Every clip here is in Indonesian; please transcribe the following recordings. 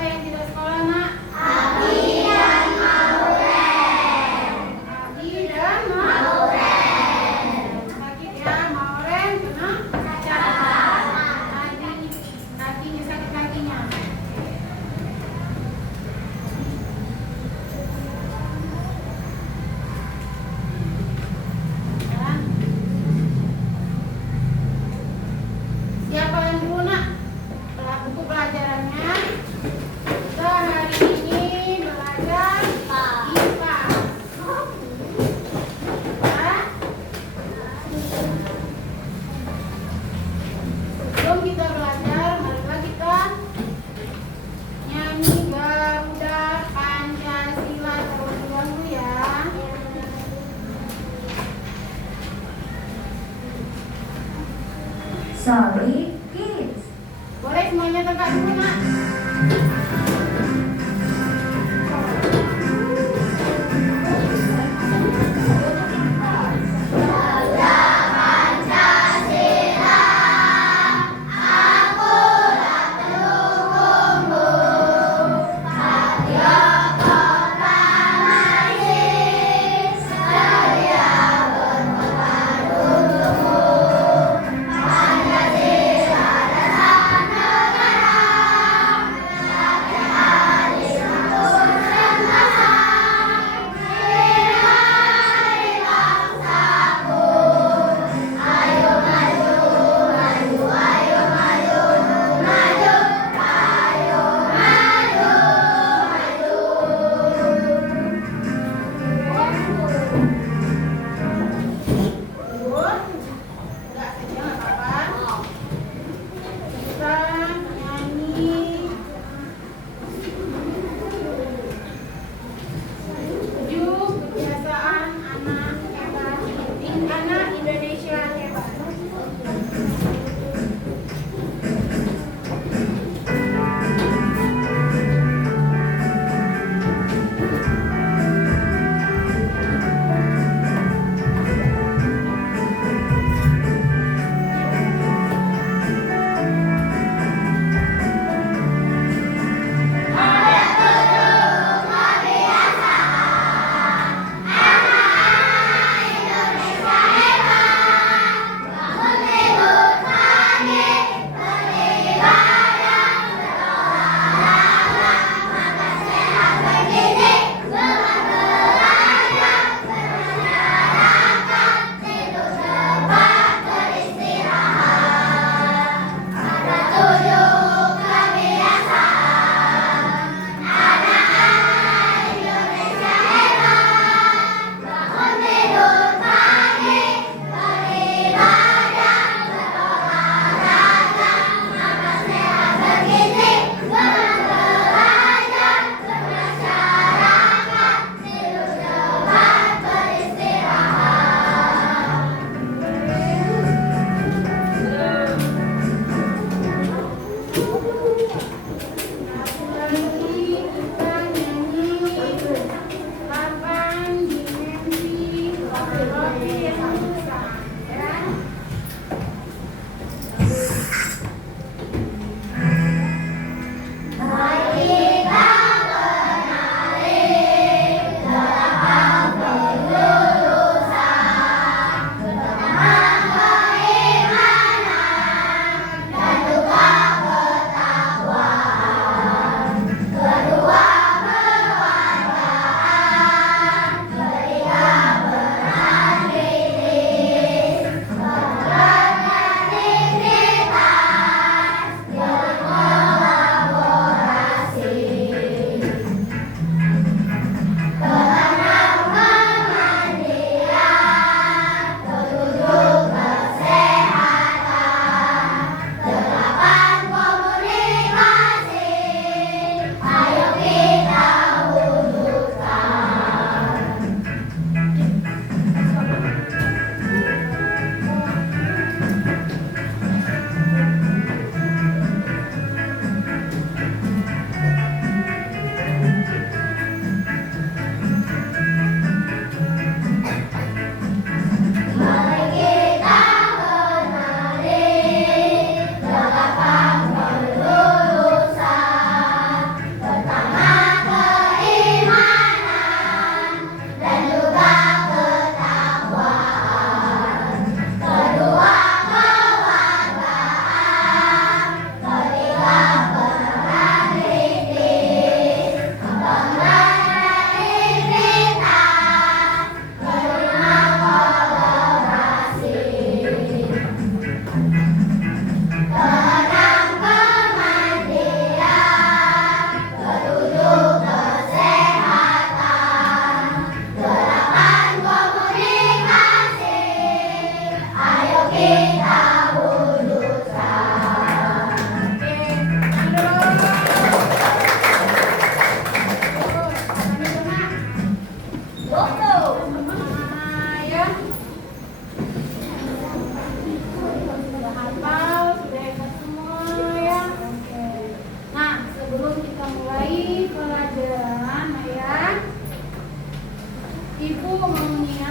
yang tidak sekolah, Nak? Abi dan Mauren. Abi dan Mauren. Sakit ya, Mauren kena cacat. Kakinya sakit kakinya. Ya. Siapa yang dulu, Nak? Buku pelajarannya. Kita hari ini belajar IPA. Ya. Sebelum kita belajar, marilah kita nyanyi Garuda Pancasila terlebih dahulu ya. Sorry, kids. Boleh semuanya tegak dulu, Nak.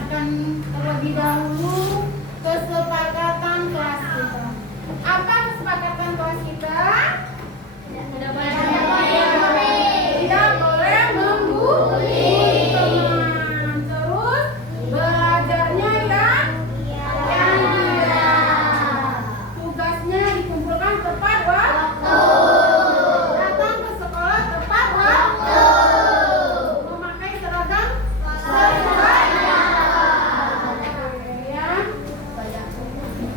bacakan terlebih dahulu kesepakatan kelas kita. Apa kesepakatan kelas kita? Tidak boleh membuli teman. Terus belajarnya yang giat. Tugasnya dikumpulkan tepat waktu. Datang ke sekolah tepat waktu. Memakai seragam sesuai ya.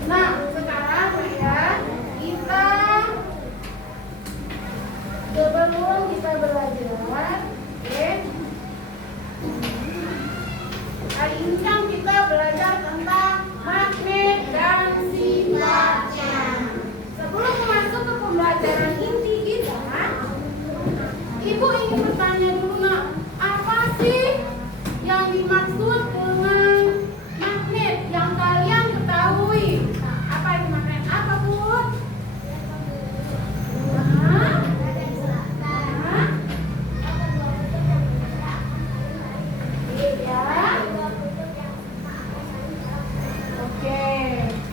Nah, sekarang ya kita sebelum kita belajar, oke. Hari ini kan kita belajar tentang magnet dan sifatnya. Sebelum masuk ke pembelajaran inti kita, Ibu ingin bertanya dulu, nak, apa sih yang dimaksud dengan magnet yang kalian ketahui? Apa itu magnet? Apa, Bu? Hah? Hah? Iya. Oke.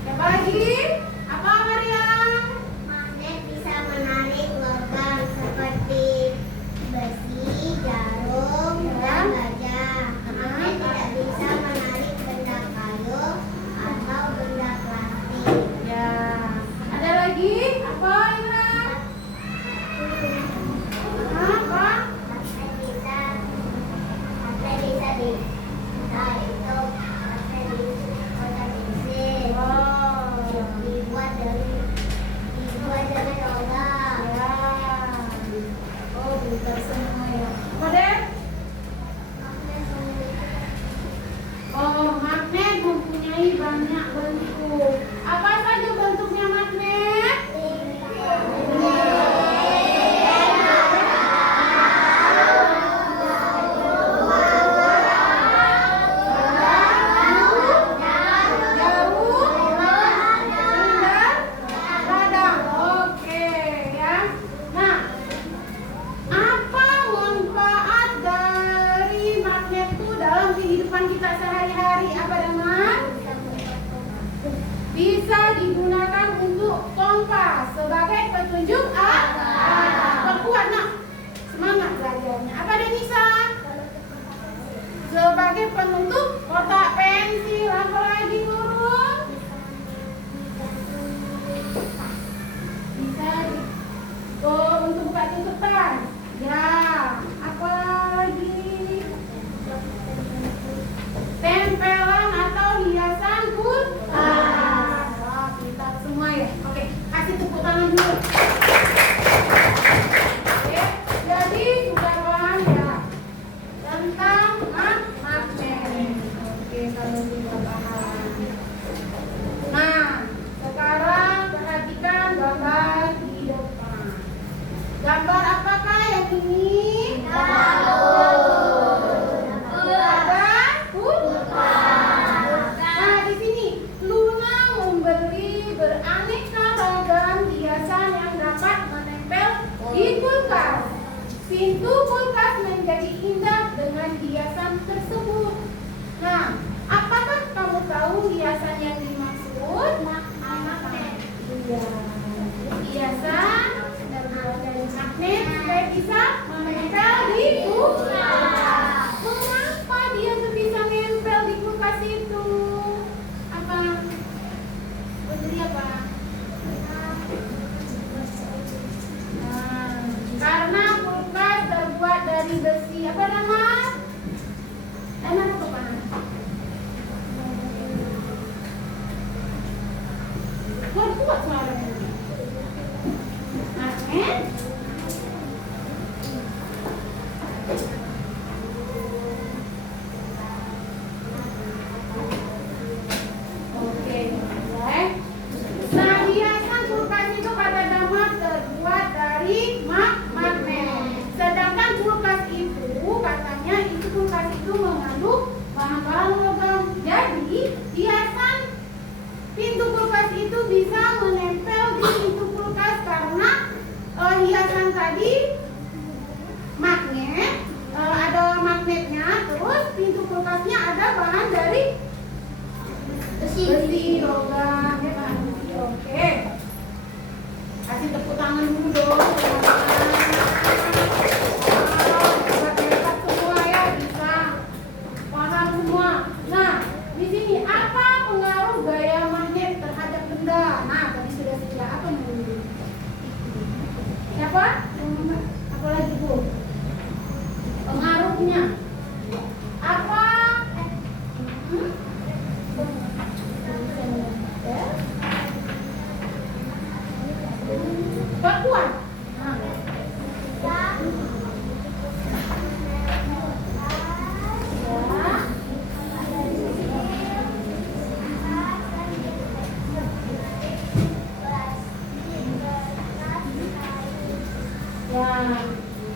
Apa lagi? Apa, Mariam? Magnet bisa menarik logam seperti besi, jarum, dan baja. Magnet tidak bisa menarik benda kayu atau benda plastik. Ya. Ada lagi? Apa, Ira? Apa? Magnet bisa ditarik untuk magnet mesin. Wow. Dibuat dari logam. Ya. Oh, pintar semua ya. Model? Oh, magnet mempunyai banyak bentuk. Apa saja bentuknya magnet? Jauh, silinder, radang. Oke, ya. Nah, apa manfaat dari magnet itu dalam kehidupan kita sehari-hari? Apa, teman? Bisa digunakan untuk kompas sebagai petunjuk arah. Perkuat, nak, semangat belajarnya. Apa, Denisa? Sebagai penutup kotak pensil. Apa lagi, Guru? Bisa untuk buka tutupan. Ya. Apa lagi? Tempelan atau hiasan kulkas. Wah, pintar semua ya. Oke, kasih tepuk tangan dulu. Oke, jadi sudah paham ya tentang magnet. Oke, kalau sudah paham. Nah, sekarang perhatikan gambar di depan. Gambar apakah yang ini? Nah, di sini Luna membeli beraneka ragam hiasan yang dapat menempel di kulkas. Pintu kulkas menjadi indah dengan hiasan tersebut. Nah, apakah kamu tahu hiasan yang dimaksud? Magnet. Iya. Hiasan terbuat dari magnet supaya bisa menempel di kulkas. Mengapa dia tuh bisa nempel di kulkas itu? Apa? Jadi apa? Nah, karena kulkas terbuat dari besi. Apa nama? Nama apa? Kuat suaranya. Magnet. Oke, baik. Nah, hiasan kulkas itu kata nama terbuat dari magnet. Sedangkan kulkas itu kata Apa lagi Bu? Pengaruhnya apa? Kuat.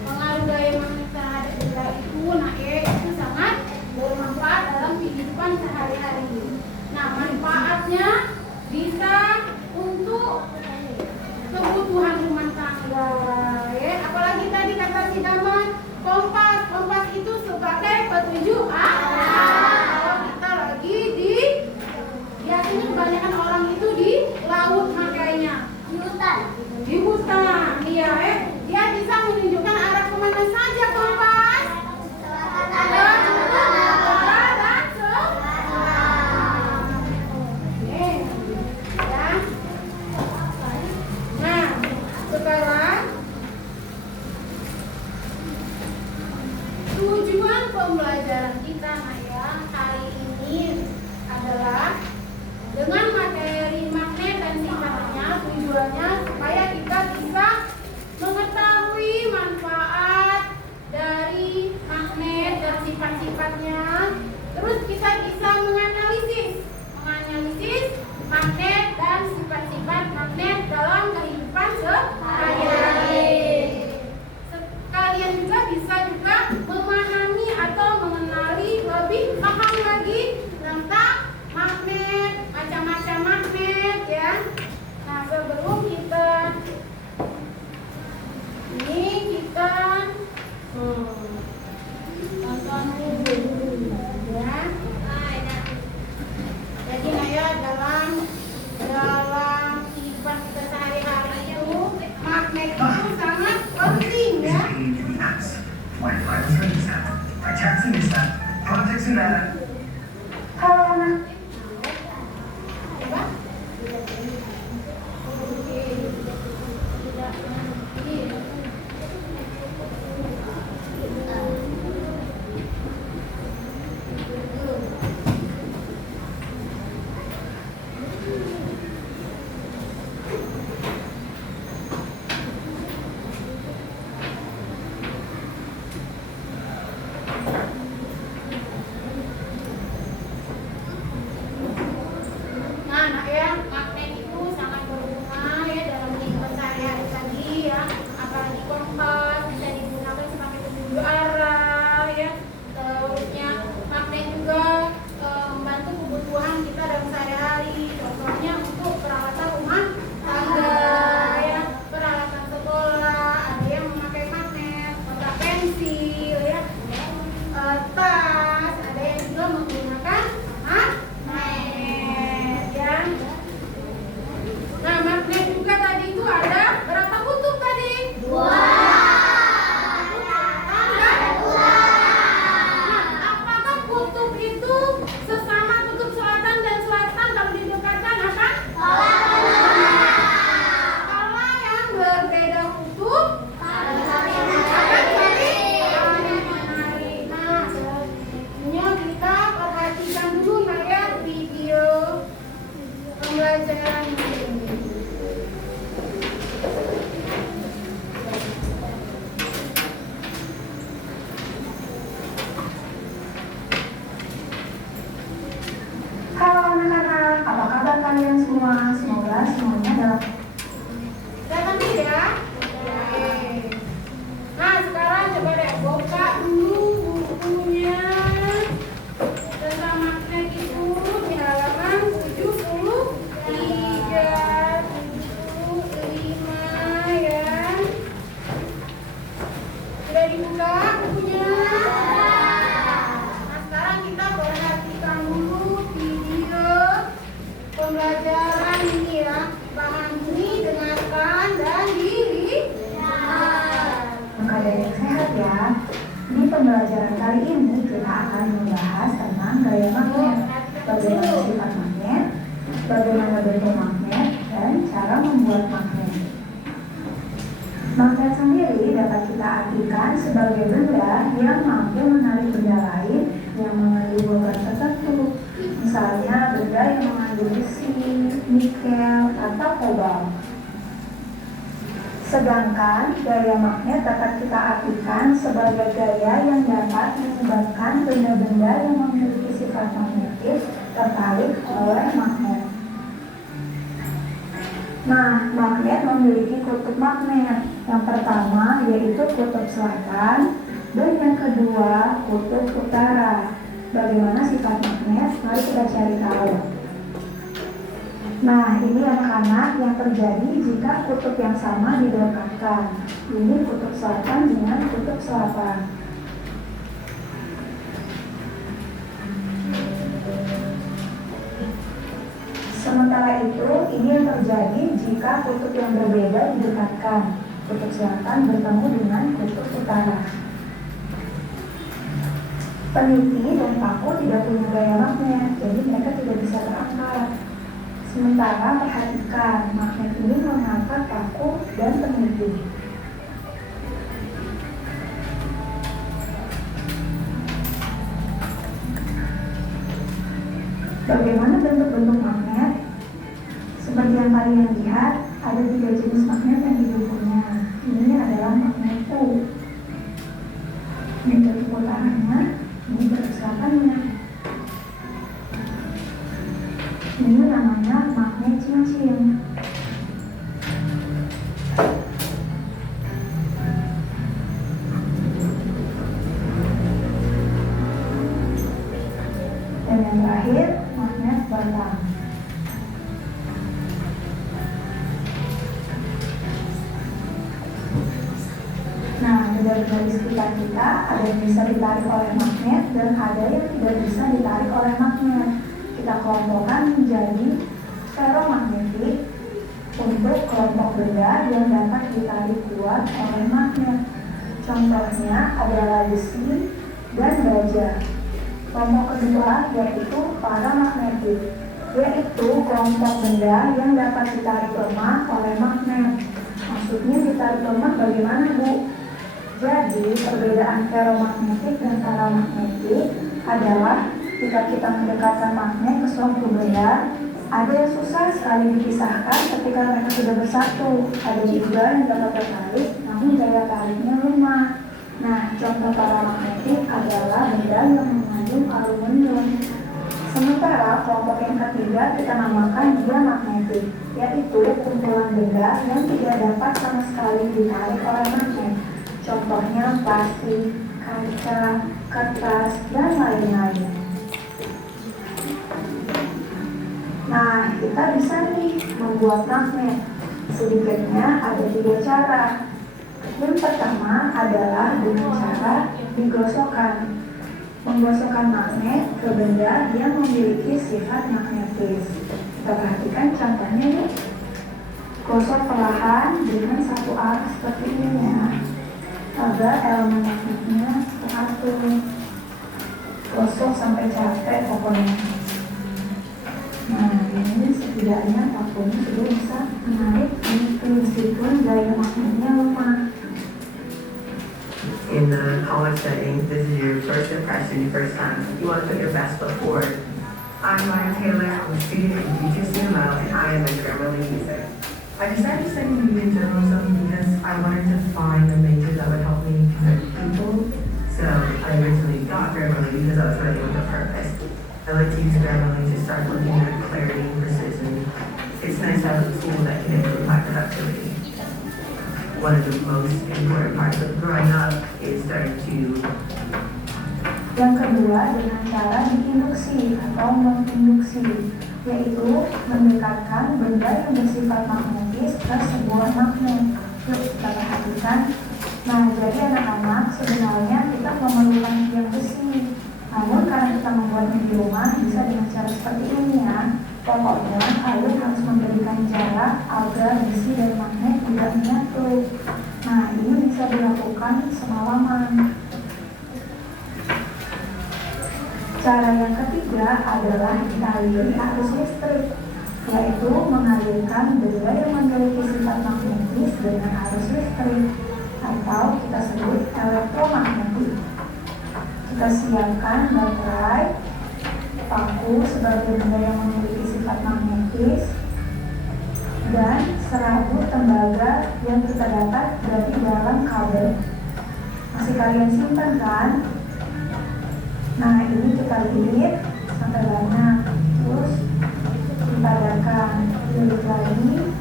Pengaruh gaya magnet terhadap benda itu, itu sangat bermanfaat dalam kehidupan sehari-hari. Nah, manfaatnya bisa untuk kebutuhan rumah tangga, ya. Apalagi tadi kata si Daman, kompas itu sebagai petunjuk arah. Kalau kita lagi biasanya kebanyakan orang itu di laut makanya. Di hutan, iya, dia bisa menunjukkan arah kemana saja kompas. Nah, sekarang tujuan pembelajaran kita hari ini adalah dengan materi magnet dan sifatnya, tujuannya supaya kita bisa mengetahui manfaat dari magnet dan sifat-sifatnya. Terus kita bisa menganalisis magnet dan sifat-sifat magnet dalam kehidupan sehari-hari. Kalian juga bisa memahami atau mengenali lebih paham lagi tentang magnet, macam-macam magnet, ya. Nah, sebelum kita tonton dulu, ya. Jadi dalam kehidupan kita sehari-hari itu magnet itu sangat penting, ya. Magnet itu sangat berguna, ya, dalam kehidupan sehari-hari tadi, ya. Apalagi kompas bisa digunakan sebagai petunjuk arah, ya. Terusnya magnet juga membantu kebutuhan kita dalam sehari-hari. Contohnya untuk peralatan rumah tangga, ya, peralatan sekolah, ada yang memakai magnet, kotak pensil, ya, tas, ada yang juga menggunakan magnet, ya. Nah, magnet juga tadi itu ada berapa kutub tadi? 2. Nah, apakah kutub itu sesama kutub selatan dan selatan kalau didekatkan akan? Kalau yang berbeda kutub akan saling menarik. Nah, selanjutnya kita perhatikan dulu video pembelajaran ini. Halo anak-anak, apa kabar kalian semua? Semoga semuanya Datang ya. Nah, sekarang coba deh buka dulu bukunya tentang magnet itu di halaman 73, 75, ya. Sudah dibuka bukunya? Nah, sekarang kita perhatikan dulu video pembelajaran ini, ya. Pahami, dengarkan, dan Maka dari yang sehat, ya. Di pembelajaran kali ini kita akan membahas tentang gaya magnet, bagaimana sifat magnet, bagaimana bentuk magnet, dan cara membuat magnet. Magnet sendiri sebagai benda yang mampu menarik benda lain yang mengandung bobot tertentu. Misalnya benda yang mengandung besi, nikel, atau kobalt. Sedangkan gaya magnet dapat kita artikan sebagai gaya yang dapat menyebabkan benda-benda yang memiliki sifat magnetis tertarik oleh magnet. Nah, magnet memiliki kutub magnet. Yang pertama yaitu kutub selatan dan yang kedua kutub utara. Bagaimana sifat magnet? Mari kita cari tahu. Nah, ini anak-anak yang terjadi jika kutub yang sama didekatkan. Ini kutub selatan dengan kutub selatan. Sementara itu, ini yang terjadi jika kutub yang berbeda didekatkan. Kutub selatan bertemu dengan kutub utara. Peniti dan paku tidak punya gaya magnet, jadi mereka tidak bisa terangkat. Sementara perhatikan, magnet ini mengangkat paku dan peniti. Bagaimana bentuk-bentuk magnet? Seperti yang kalian lihat, ada 3 jenis magnet yang dibukunya. Ini adalah magnet U. Ini bentuk utaranya, ini bentuk selatannya. Ini namanya magnet cincin. Dan yang terakhir, magnet batang. Nah, benda-benda di sekitar kita ada yang bisa ditarik oleh magnet dan ada yang tidak bisa ditarik oleh magnet. Kita kelompokkan menjadi ferromagnetik untuk kelompok benda yang dapat ditarik kuat oleh magnet. Contohnya adalah besi dan baja. Kelompok kedua yaitu paramagnetik, yaitu kelompok benda yang dapat ditarik lemah oleh magnet. Maksudnya ditarik lemah bagaimana, Bu? Jadi perbedaan ferromagnetik dan paramagnetik adalah jika kita mendekatkan magnet ke suatu benda, ada yang susah sekali dipisahkan ketika mereka sudah bersatu. Ada juga yang dapat tertarik, namun daya tariknya lemah. Nah, contoh paramagnetik adalah benda yang mengandung aluminium. Sementara kelompok yang ketiga kita namakan diamagnetik, yaitu kumpulan benda yang tidak dapat sama sekali ditarik oleh magnet. Contohnya plastik, kaca, kertas, dan lain-lain. Nah, kita bisa nih membuat magnet. Sedikitnya ada 3 cara. Yang pertama adalah dengan cara digosokkan. Menggosokkan magnet ke benda yang memiliki sifat magnetis. Kita perhatikan contohnya nih. Gosok perlahan dengan satu arah seperti ini ya, agar elemen magnetnya teratur. Gosok sampai capek pokoknya. Nah, ini setidaknya pakunya sudah bisa menarik meskipun gaya magnetnya lemah. In the college setting, this is your first impression, your first time. You want to put your best foot forward. I'm Maya Taylor. I'm a student at UTCML, and I am a Grammarly user. I decided to study media and journalism because I wanted to find a major that would help me connect people. So I originally got Grammarly because I was writing with a purpose. I like to use Grammarly to start looking at clarity and precision. It's nice to have a tool that can improve my productivity. One of the most important parts of growing up is starting to. Yang kedua dengan cara diinduksi atau menginduksi, yaitu mendekatkan benda yang bersifat magnetis ke sebuah magnet. Yuk kita perhatikan. Nah, jadi anak-anak sebenarnya kita memerlukan tiang besi. Namun karena kita membuatnya di rumah bisa dengan cara seperti ini ya. Pokoknya ayah harus memberikan jarak agar besi dan magnet tidak menyatu. Nah, ini bisa dilakukan semalaman. Cara yang ketiga adalah mengaliri arus listrik, yaitu mengalirkan benda yang memiliki sifat magnetis dengan arus listrik, atau kita sebut elektromagnetik. Kita siapkan baterai, paku sebagai benda yang memiliki sifat magnetis, dan serabut tembaga yang kita dapat dari dalam kabel. Masih kalian simpan kan? Nah, ini kita lilit sampai banyak, terus dipadatkan, lilit lagi.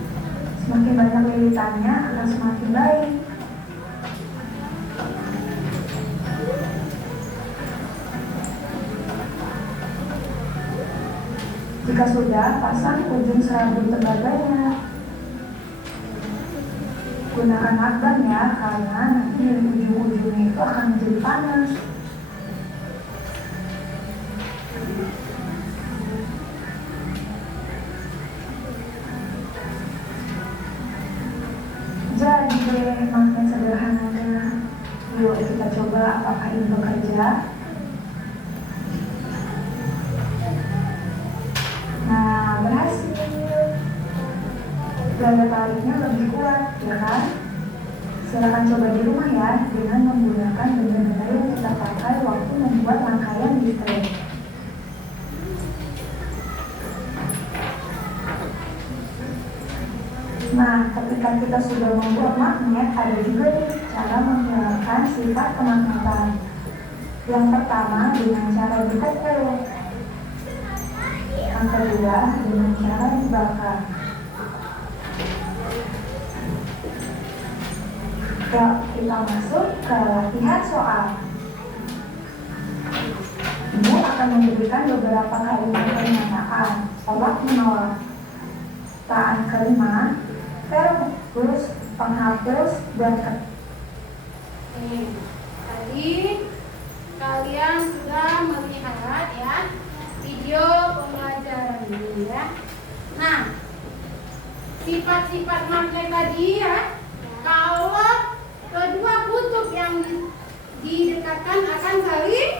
Semakin banyak lilitannya akan semakin baik. Jika sudah, pasang ujung serabut tembaganya. Gunakan lakban ya, karena nanti dari ujung-ujungnya itu akan menjadi panas. Jadi deh magnet sederhananya. Yuk kita coba apakah ini bekerja. Nah, berhasil. Daya tariknya lebih kuat, ya kan? Silakan coba di rumah ya, dengan menggunakan benda-benda yang kita pakai waktu membuat rangkaian listrik. Nah, ketika kita sudah membuat magnet, ada juga nih cara menghilangkan sifat kemagnetan. Yang pertama dengan cara ditetel. Yang kedua dengan cara dibakar. Yuk, kita masuk ke latihan soal. Ibu akan memberikan beberapa kalimat pernyataan, tolak menolak. Taan kelima, verbus, penghapus, dan Tadi kalian sudah melihat ya video pembelajaran ini ya. Nah, sifat-sifat magnet tadi ya, kalau kedua kutub yang didekatkan akan saling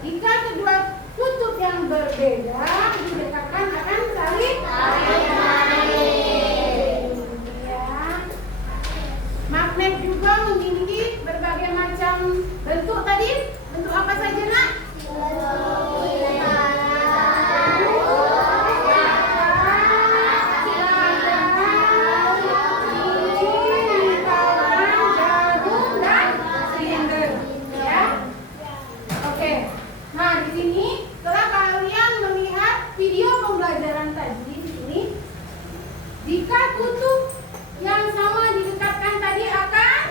jika kedua kutub yang berbeda didekatkan akan saling ya. Magnet juga memiliki berbagai macam bentuk tadi. Bentuk apa saja nak? Jika kutub yang sama didekatkan tadi akan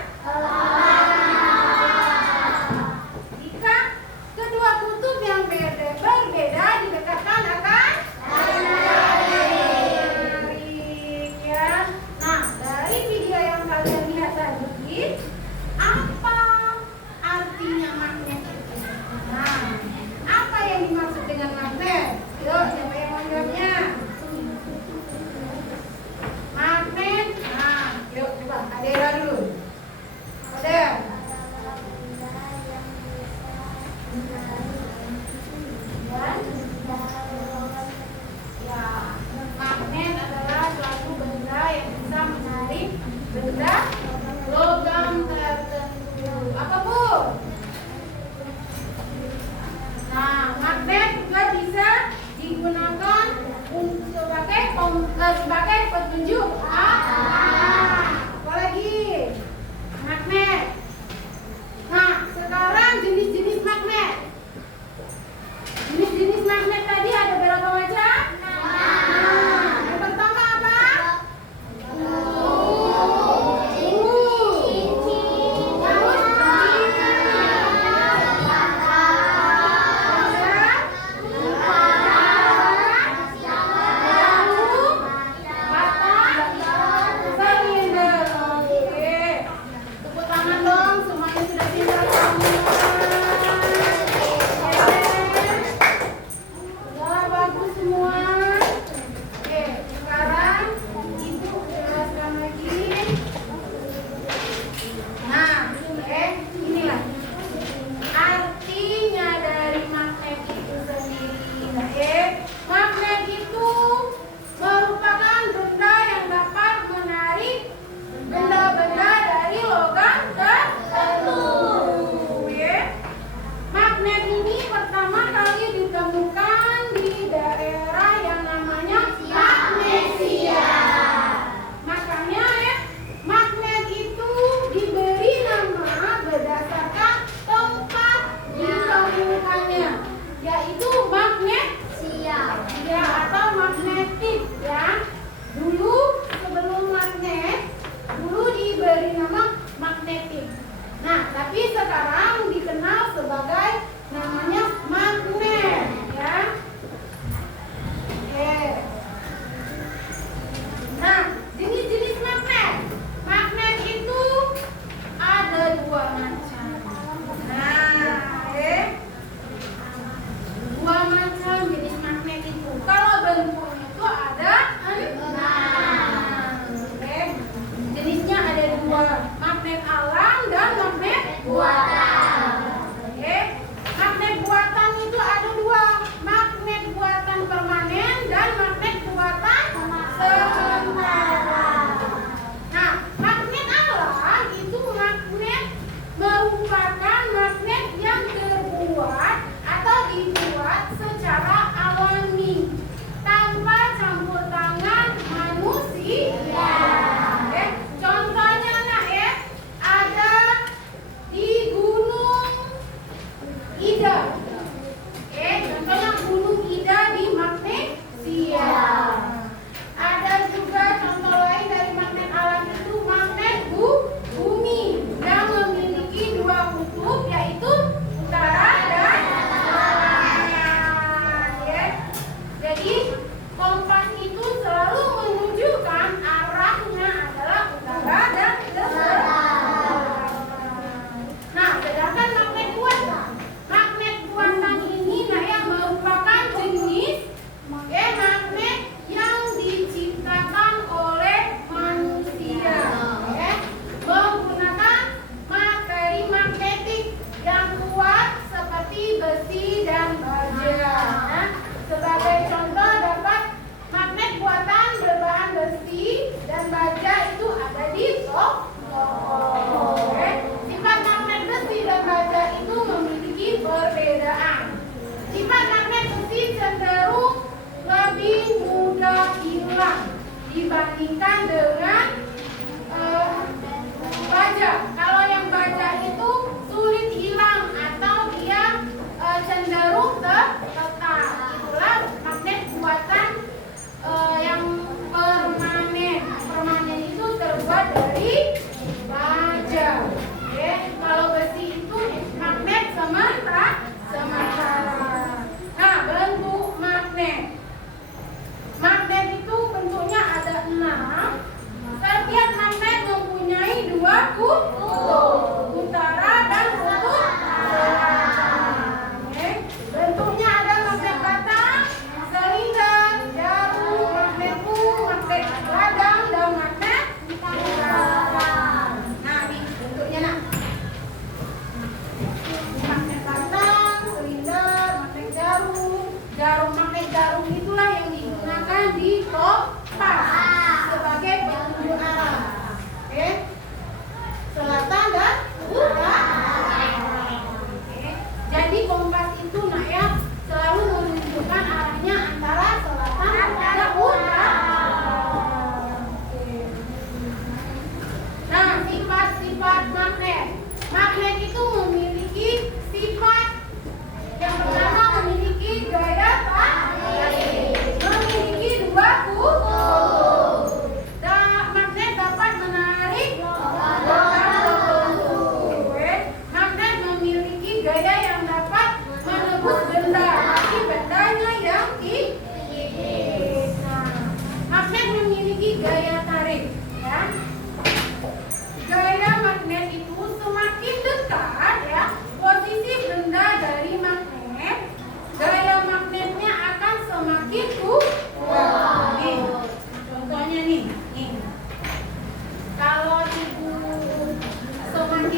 jika kedua kutub yang berbeda didekatkan akan ya. Nah, dari video yang kalian lihat tadi, apa artinya magnet itu? Nah, apa yang dimaksud dengan magnet? Yuk, siapa yang mau jawabnya? Magnet, nah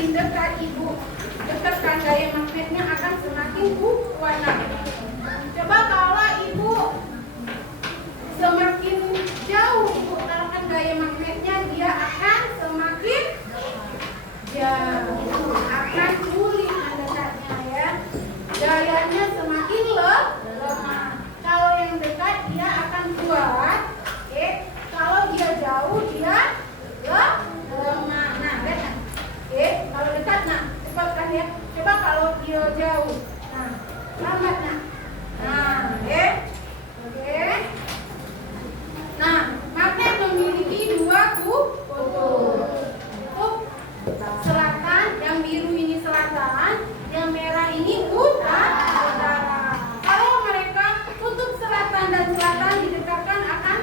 semakin dekat ibu dekatkan gaya magnetnya akan semakin kuat. Coba kalau ibu semakin jauh ibu taruhkan gaya magnetnya, dia akan semakin jauh, akan sulit mendekatnya ya. Gayanya semakin lemah. Kalau yang dekat dia akan kuat, oke. Kalau dia jauh dia lemah. Nah, lihat. Oke, kalau dekat nah, cepat kan ya. Coba kalau dia jauh. Nah, lambat nah. Nah, oke. Oke. Nah, magnet memiliki dua kutub. Kutub selatan, yang biru ini selatan, yang merah ini utara. Kalau mereka kutub selatan dan selatan didekatkan akan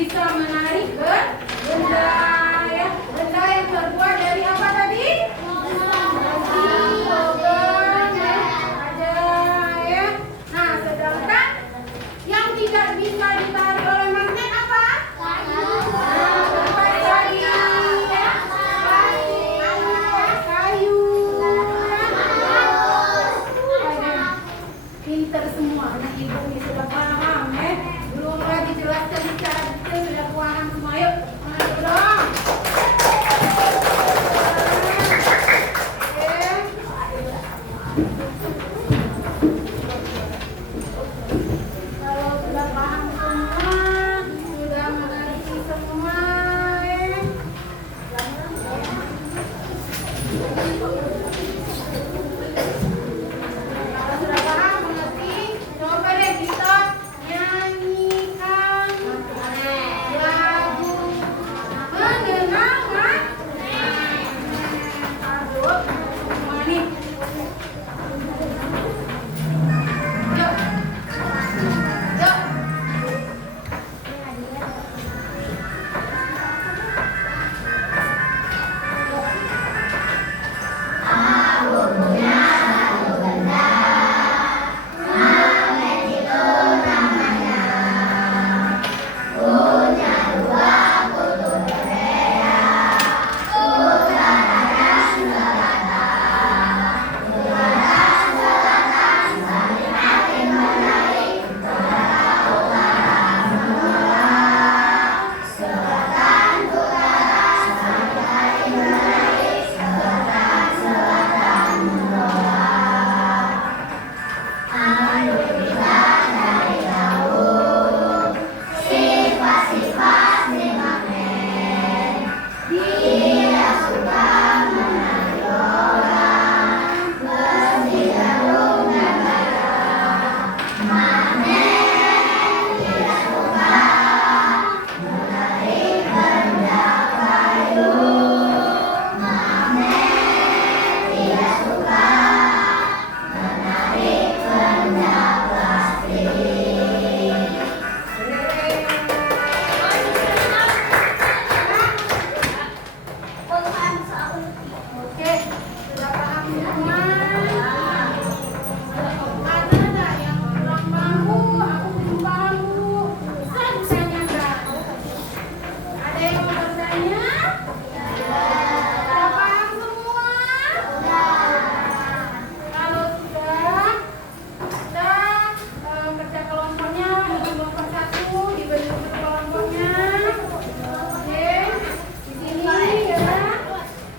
bisa menarik benda ya. Benda yang terbuat dari apa tadi? Logam ya. Ada ya. Nah, sedangkan yang tidak bisa ditarik oleh magnet apa? Pinter semua anak ibu ini sudah paham ya. Belum lagi jelaskan secara detail sudah paham semua. Yuk, mana dong? Kalau sudah paham semua, sudah mengerti semua ya. Kalau sudah paham, mengerti, coba deh kita nyanyikan lagu mengenang magnet. Aduh, semua nih. Yuk. Yuk. Oke, sudah paham semua? Ada yang kurang paham Bu? Aku belum paham Bu. Bisa enggak? Ada yang mau bertanya? Sudah paham semua? Kalau sudah kerja kelompoknya bagi kelompok 1, dibagi untuk kelompoknya. Oke, di sini ya.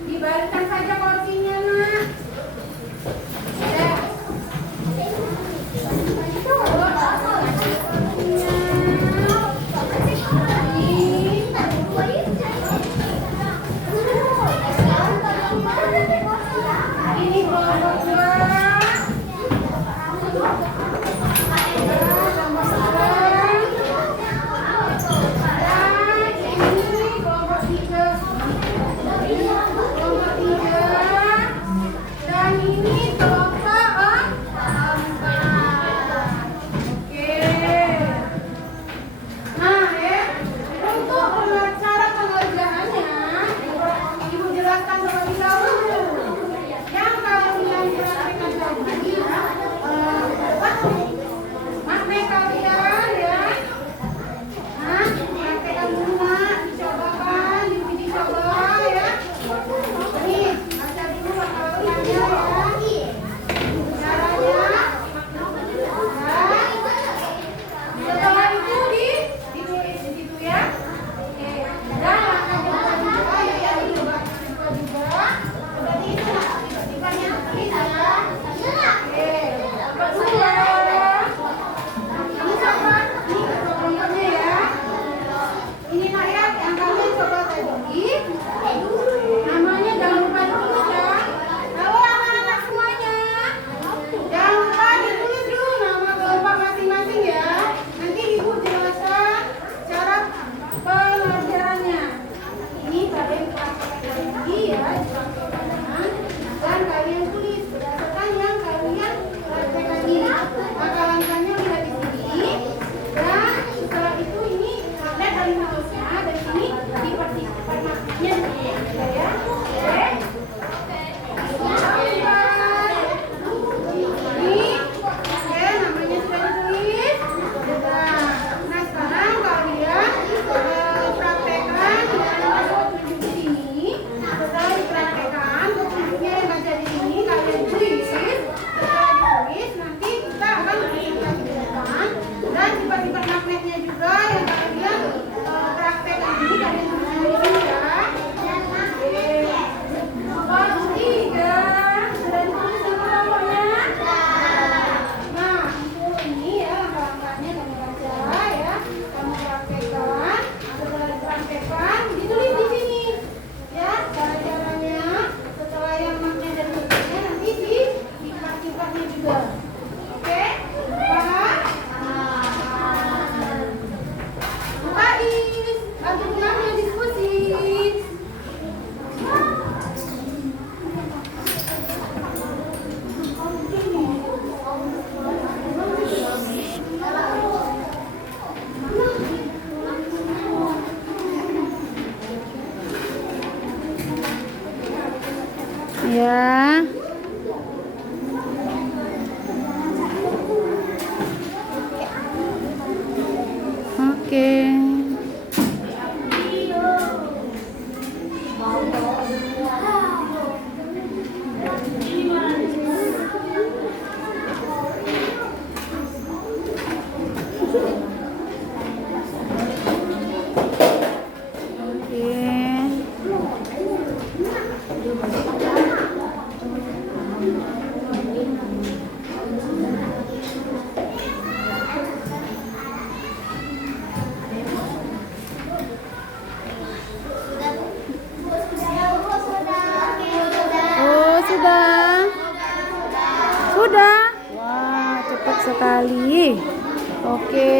Dibalikkan saja kursinya, Nak. Ya. Ini kelompok 2. Ini kelompok 3. Kelompok 3. Dan ini kelompok 4. Oke. Nah ya, untuk cara pengerjaannya, Ibu jelaskan terlebih dahulu. Yang kamu yang Sudah? Wah, cepat sekali. Oke.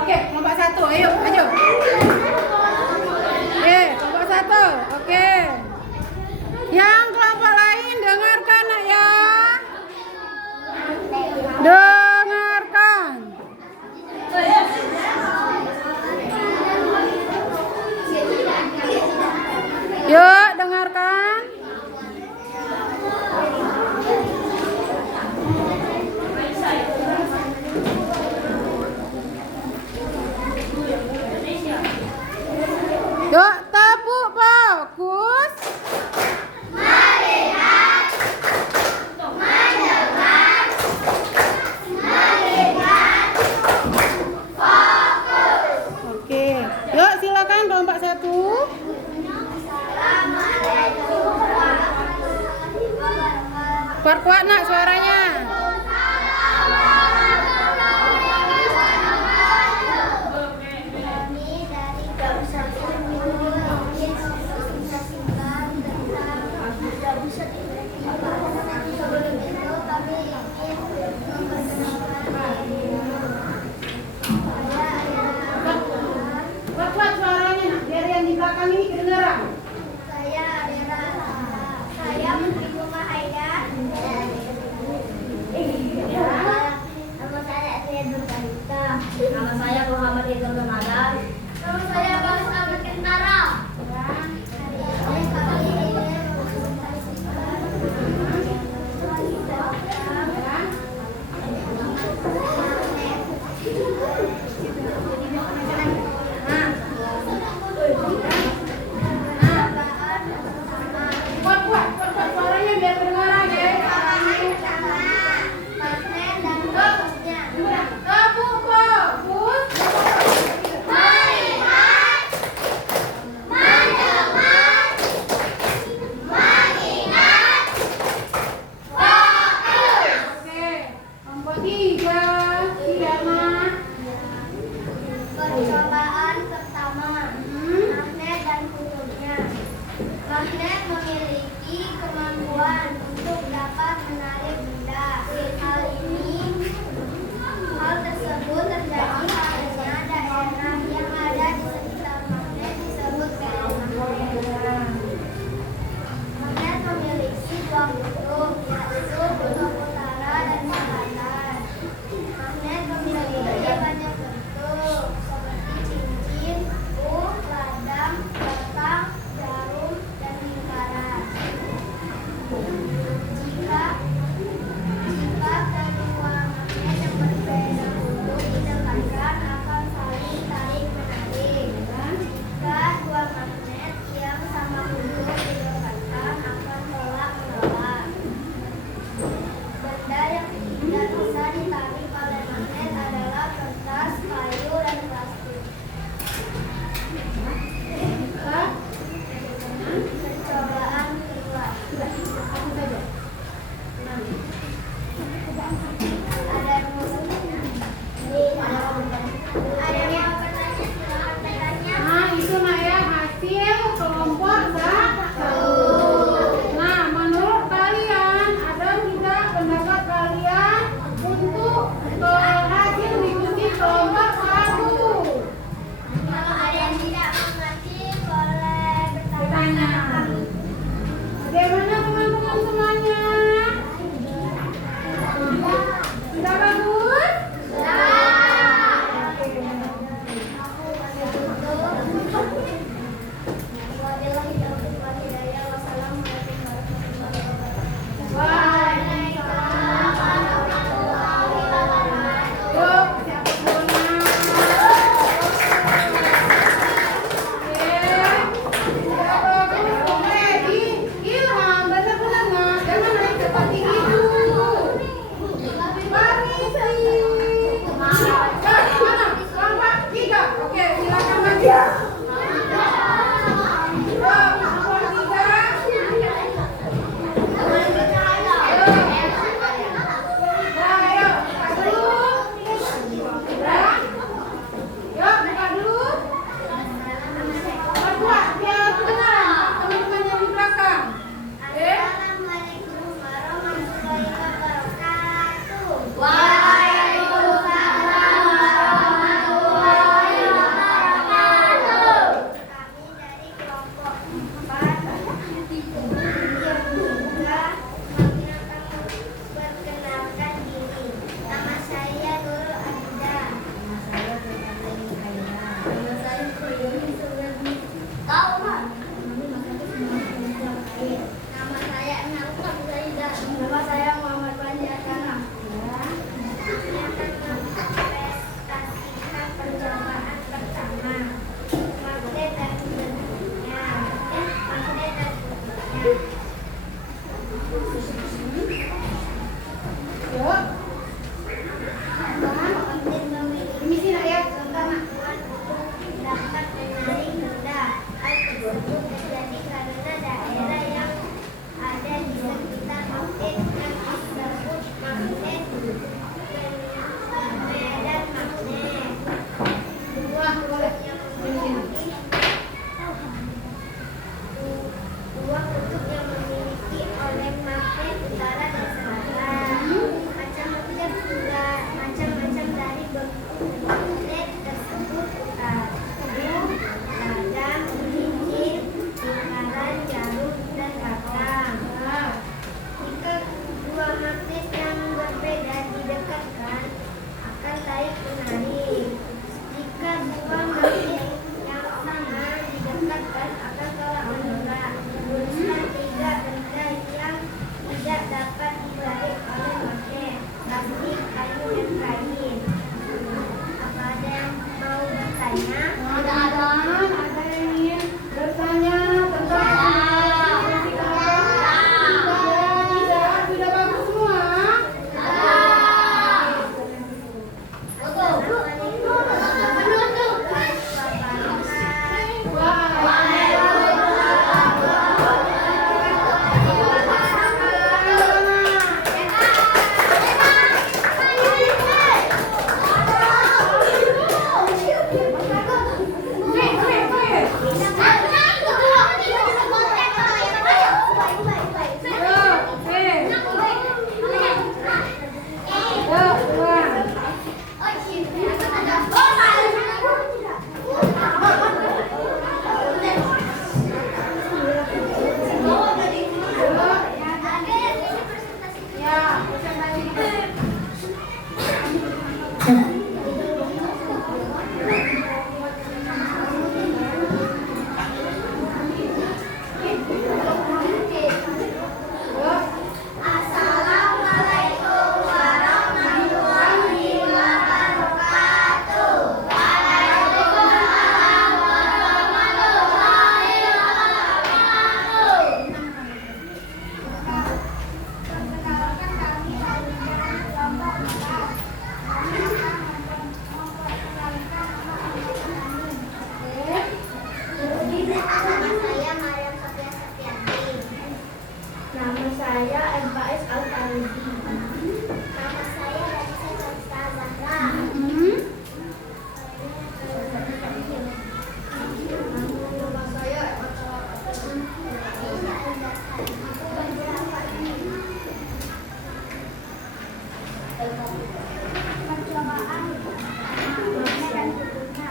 Oke. saya Muhammad Idul Ramadan. Nama saya Bagus Ahmad Kentara. Kuat suaranya biar kedengaran ya. Percobaan pertama, magnet dan kutubnya. Magnet memiliki kemampuan untuk dapat menarik benda. Hal tersebut terjadi karena daerah yang ada di sekitar magnet disebut magnet. Magnet memiliki dua kutub, yaitu kutub utara dan selatan. Magnet memiliki banyak bentuk seperti cincin, ladang, kotak, jarum, dan lingkaran. Jika kedua magnet yang berbeda kutub didekatkan akan saling tarik menarik. Jika dua magnet yang sama kutub didekatkan akan tolak menolak. Benda yang tidak bisa ditarik oleh magnet adalah kertas, kayu, dan plastik. Percobaan kedua. Ada yang mau bertanya? Ada yang mau bertanya? Silakan bertanya. Nah, itu Maya hasil kelompok satu. Nah, menurut kalian ada tidak pendapat kalian untuk hasil mengikuti kelompok satu? Kalau ada yang tidak mengerti boleh Bertanya. Bagaimana teman-teman semuanya? Sudah bagus? Yuk, siapa dulunya? Sudah bagus. Oke, Ilham, benar-benar nah, jangan naik seperti itu. Permisi. Mana? Kelompok 3. Oke, silakan lagi. Assalamualaikum warahmatullahi wabarakatuh. Kami dari kelompok 4 yang juga perkenalkan diri. Nama saya Nurul Abida. Nama saya Koyoni Suryadi. Tahu Pak? Nama saya Enam Zaidah. Nama saya Muhammad Panjatana. Kami akan mempresentasikan percobaan pertama. Magnet dan kutubnya. Magnet dan kutubnya. Yuk. Magnet memiliki Permisi nak ya. kemampuan untuk dapat menarik benda. Hal tersebut terjadi karena daerah yang ada di sekitar magnet yang bertanya? Ada yang ingin bertanya tentang sudah bagus semua. Nama saya Elbais Al-Tarizi. Nama saya Raisa Chandra Zahra. Nama saya percobaan magnet dan kutubnya.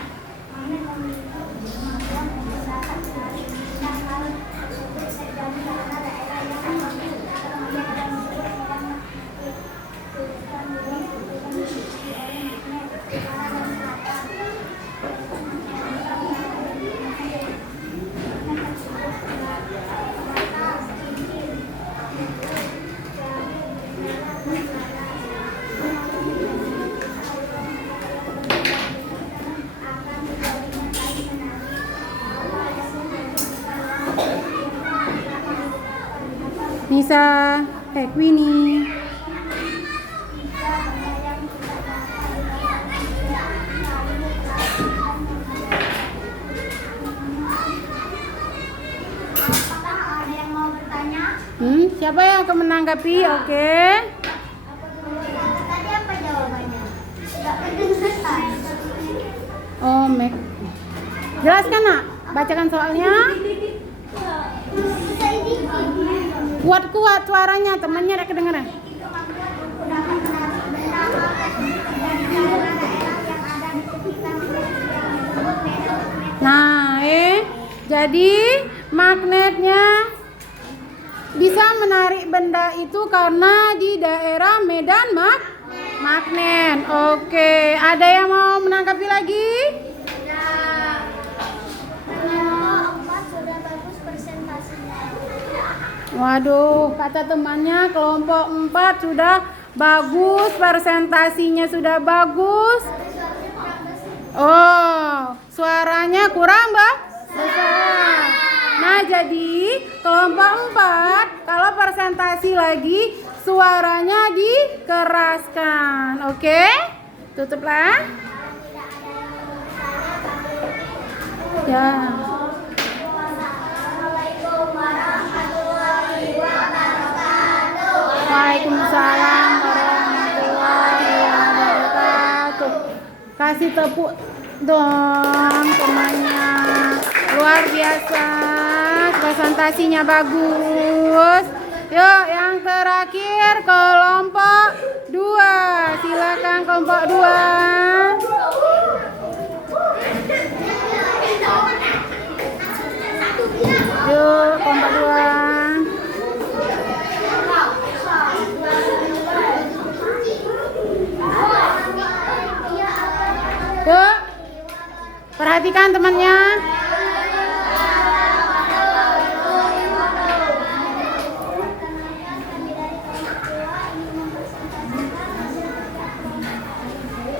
Magnet memiliki kemampuan untuk dapat menarik benda hal tersebut tergantung karena daerah yang termasuk kemudian ada menyebut medan magnetik. Kutubkan bumi kutubkan diisi oleh magnet utara dan selatan. Magnet tersebut terbatas cincin dari merah akan menjadinya saling menarik. Nisa, Queenie. Apakah ada yang mau bertanya? Siapa yang akan menanggapi? Oke. Tadi apa jawabannya? Tidak kedengeran. Oh, Mek. Jelaskan, Nak. Bacakan soalnya. Bisa ini. Kuat-kuat suaranya, temannya ada kedengaran. Dapat menarik benda dari daerah-daerah yang ada di sekitar magnet yang disebut medan magnetik. Nah, jadi magnetnya bisa menarik benda itu karena di daerah medan magnet. Oke, ada yang mau menanggapi lagi? Kelompok 4 sudah bagus presentasinya. Waduh, kata temannya kelompok 4 sudah bagus, presentasinya sudah bagus. Oh, suaranya kurang, Mbak? Besar. Nah, jadi kelompok 4 kalau presentasi lagi suaranya dikeraskan. Oke? Tutuplah. Ya. Assalamualaikum warahmatullahi wabarakatuh. Waalaikumsalam warahmatullahi wabarakatuh. Kasih tepuk dong temannya. Luar biasa. Presentasinya bagus. Yuk, yang terakhir kelompok 2. Silakan kelompok 2. Yuk, kelompok 2. Yuk, perhatikan temannya.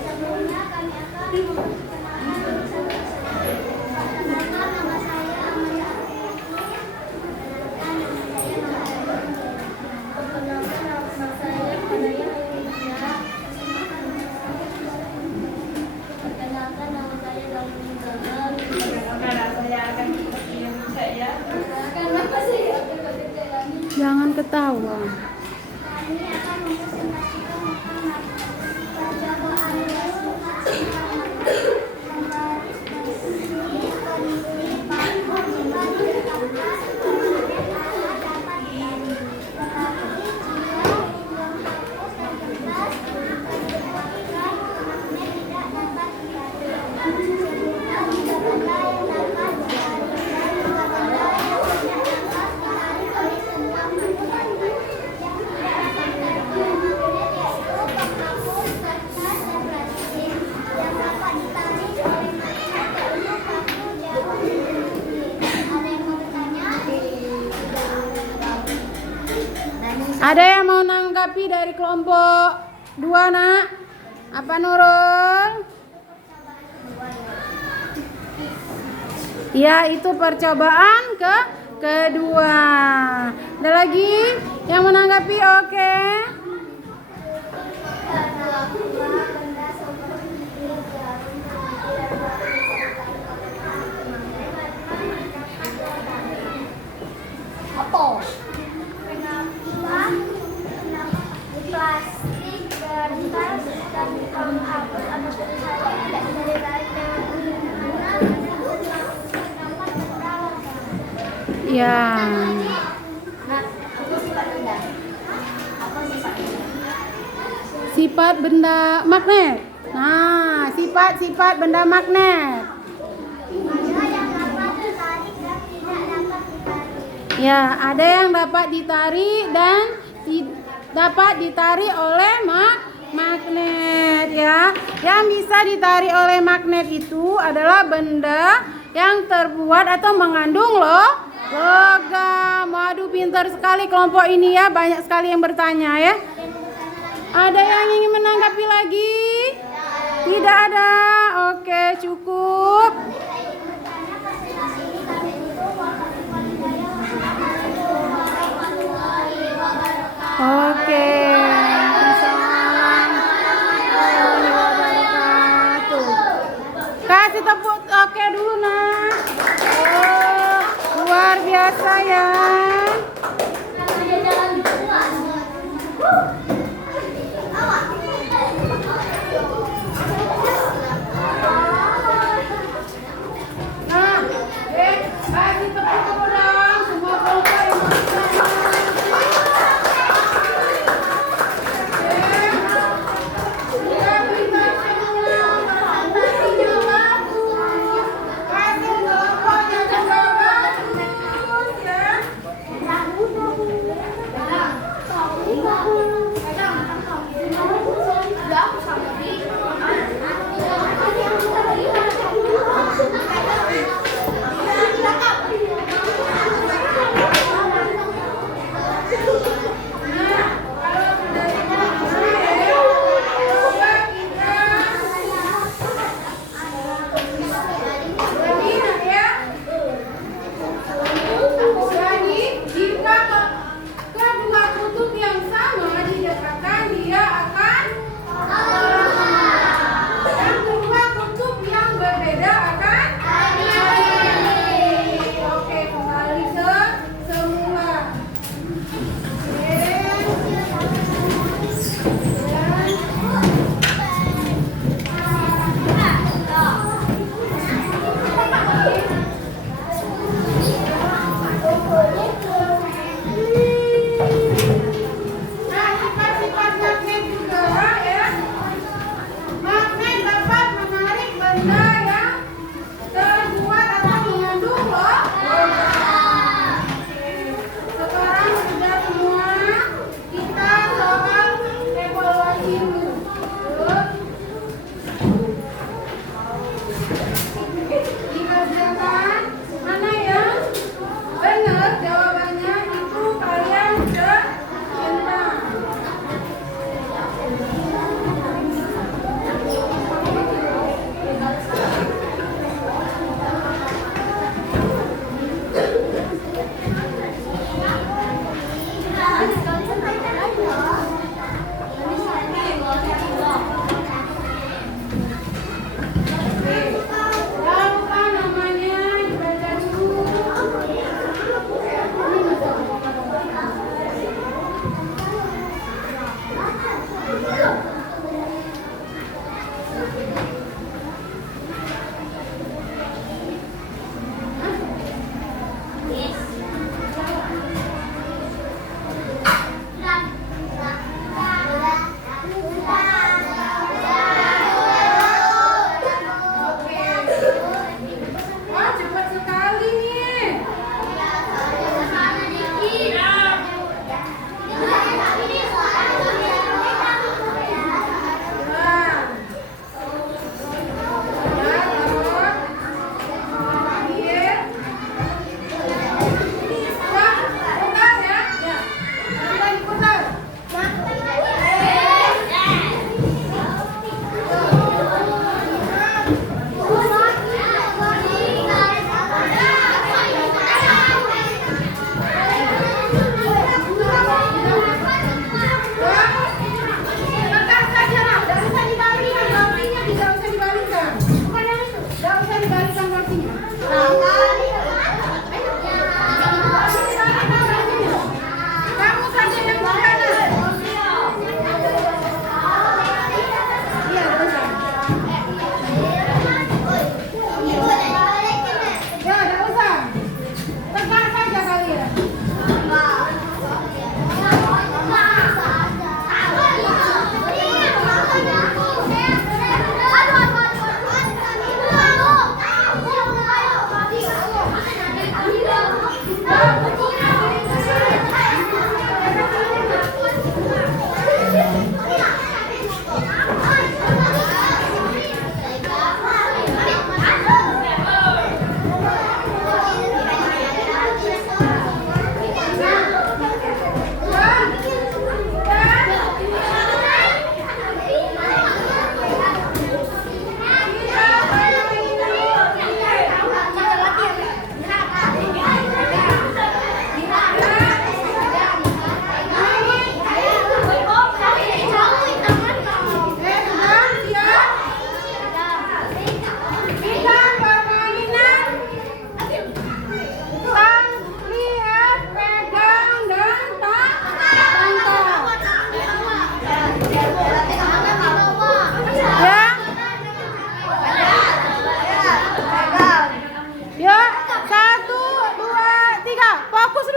Sebelumnya kami akan memperkenalkan bersama Sekarang saya akan seperti yang saya. Kenapa sih kerja lagi? Jangan ketawa. Kami akan mempresentasikan makanan. Percobaan Ada yang mau nanggapi dari kelompok 2, Nak? Apa Nurul? Ya, itu percobaan kedua. Ada lagi yang menanggapi? Oke. plastik dan tas dan hapus atau tulisannya tidak bisa dibaca. Ya. Sifat benda magnet. Nah, sifat-sifat benda magnet. Ada yang dapat ditarik dan tidak dapat ditarik. Ya, ada yang dapat ditarik dan dapat ditarik oleh magnet ya. Yang bisa ditarik oleh magnet itu adalah benda yang terbuat atau mengandung logam. Waduh, pintar sekali kelompok ini ya, banyak sekali yang bertanya ya. Ada yang ingin menanggapi lagi? Tidak ada. Oke, cukup. Oke. Kasih tepuk oke dulu, Nak. Oh, luar biasa ya. Nah, kasih tepuk dulu dong semua kelompok yang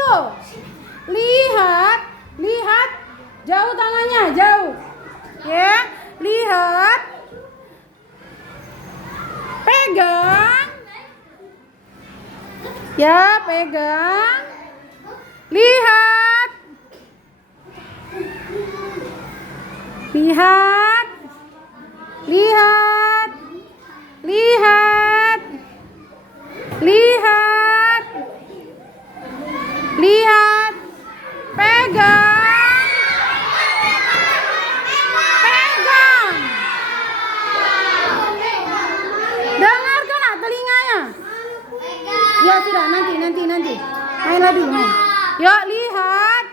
dulu. Lihat, lihat. Jauh tangannya, jauh. Ya, lihat. Pegang. Ya, pegang. Lihat. Lihat. Lihat. Lihat. Lihat. Lihat. Pegang. Pegang. Dengarkan ah telinganya. Ya sudah, nanti. Mainlah dulu, main. Yuk, lihat.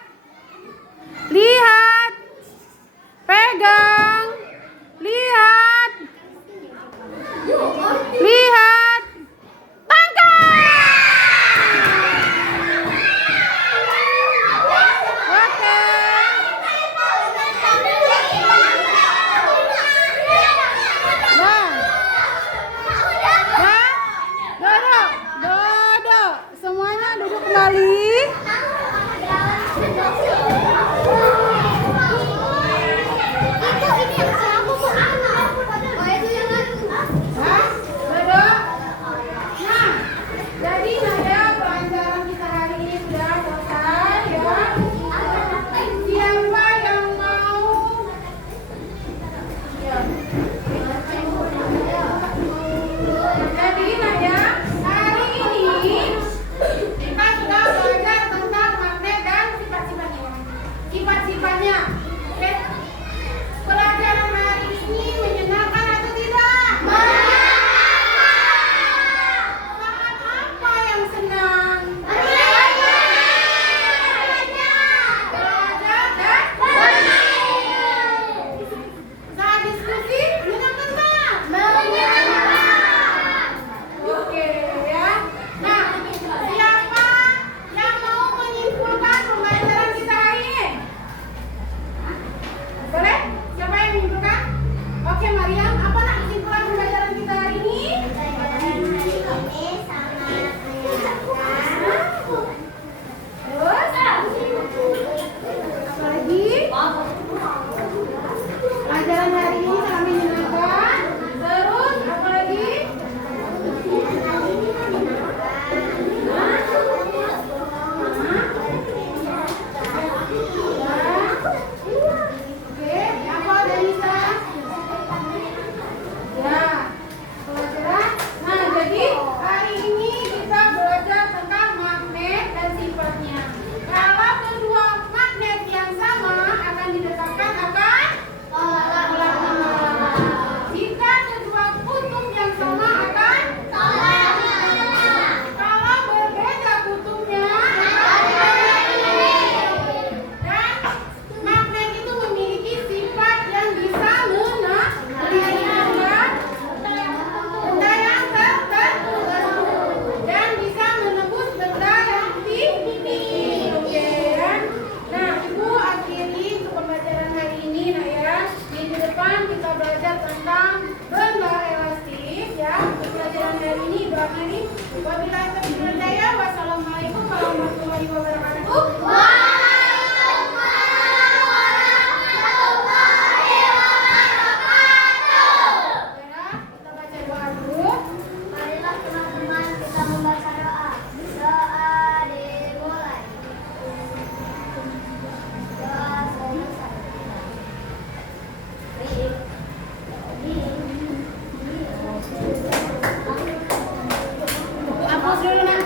Lihat. Pegang. Lihat. Lihat. Tangkap. Oke. Duduk. Semuanya duduk kembali. Jadi Naya, pelajaran kita hari ini sudah selesai ya. Siapa yang mau? Ya. Jadi Naya, hari ini kita sudah belajar tentang magnet dan sifat-sifatnya. Sifat-sifatnya. Oke. Pelajaran hari ini menyenangkan atau tidak? Saat apa yang senang? Belajar dan bermain. Saat diskusi menyenangkan tak? Oke ya. Nah, siapa yang mau menyimpulkan pembelajaran kita hari ini? Boleh? Siapa yang menyimpulkan? Oke, Mariam, apa nak kesimpulan pembelajaran kita hari ini? Terus? Apa lagi? Pelajaran hari ini sangat menyenangkan. Terus apa lagi? Oke, apa Danisa? Ya, pelajaran. Nah, jadi hari ini kita belajar tentang magnet dan sifatnya. Kalau kedua magnet yang sama akan didekatkan akan tolak menolak. Jika kedua kutub yang sama akan tolak menolak. Kalau berbeda kutubnya dan magnet itu memiliki sifat yang bisa menarik benda yang tertentu dan bisa menembus benda yang tinggi. Oke ya. Nah, Ibu akhiri untuk pembelajaran hari ini. Nah ya, minggu depan kita belajar tentang benda elastis ya. Pembelajaran hari ini Ibu akhiri. Wabillahi taufiq wal hidayah. Wassalamualaikum warahmatullahi wabarakatuh. Ya, kita baca doa dulu. Marilah teman-teman kita membaca doa. Doa dimulai. Doa selesai. Hapus dulu nanti.